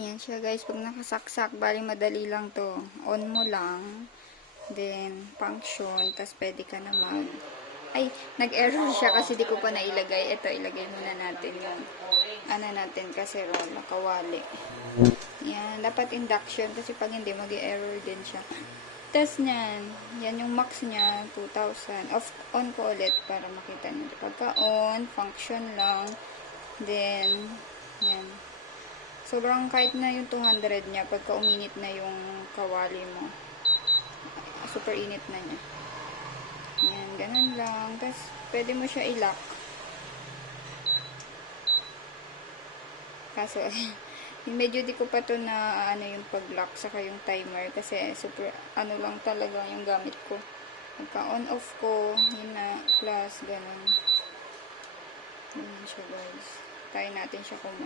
Yan siya guys, pag nakasaksak, bali madali lang to. On mo lang, then function, tas pwede ka na ay, nag-error siya kasi di ko pa nailagay. Ito, ilagay muna natin yung ano natin, kaserola, kawali. Yan, dapat induction kasi pag hindi, mag-error din siya. Test niyan, yan yung max niya, 2,000. On ko ulit para makita nyo. Pagka on, function lang. Then, yan. Sobrang kahit na yung 200 niya, pagka uminit na yung kawali mo, super init na niya. Yan, ganun lang. Tapos, pwede mo siya i-lock. Kaso, medyo di ko pa to na ano yung pag-lock saka yung timer kasi super ano lang talaga yung gamit ko. Pagka on off ko, yun na, plus, ganun. Ganun siya guys. Try natin siya kung